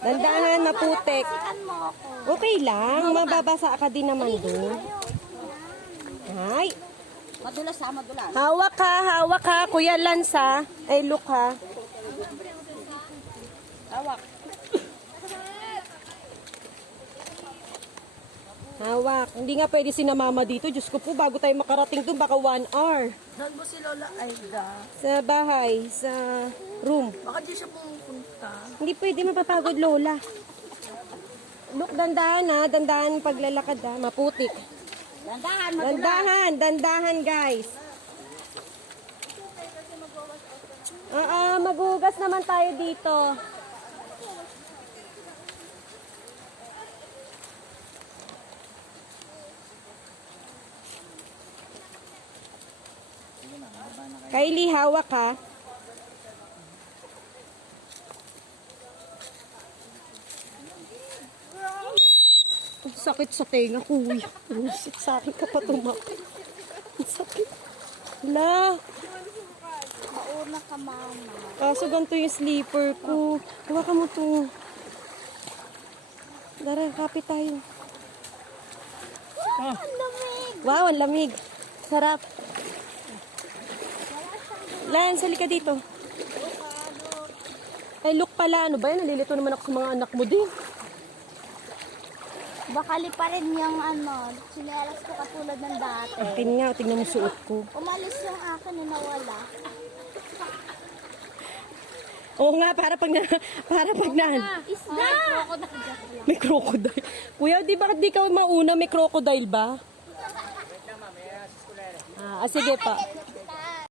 Dandahan, maputik. Sikan mo ako. Okay lang, mababasa ka din naman doon. Ay, Madulas ha, madulas. hawak ha, Kuya Lance ha. Ay, look ha. Hawak. Hawak. Hindi nga pwede si na mama dito. Diyos ko po, bago tayo makarating doon, baka 1 hour. Saan mo si Lola Aida? Sa bahay, sa room. Baka di siya pumunta. Hindi pwede, mapapagod Lola. Look, dandahan ha. Dandahan paglalakad ha. Maputik. Dandahan, madulas. Dandahan guys. Maghugas naman tayo dito. Kylie, hawak ha. Ang sakit sa tenga, kuya. Rusit sa akin ka pa tumak. Ang sakit. Hala. Mauna ka, mama. Kaso ganito yung sleeper ko. Hawakan mo to. Dara, kapit tayo. Ang lamig. Wow, ang lamig. Sarap. Lan, sali ka dito. Ay, look pala. Ano ba yan? Nalilito naman ako sa mga anak mo din. Baka pa rin yung sinelas ko katulad ng dati. Akin nga, tingnan mo suot ko. Umalis yung akin na nawala. Oo nga, para pag Isda! may crocodile. Kuya, di ba di ka mauna? May crocodile ba? Sige pa.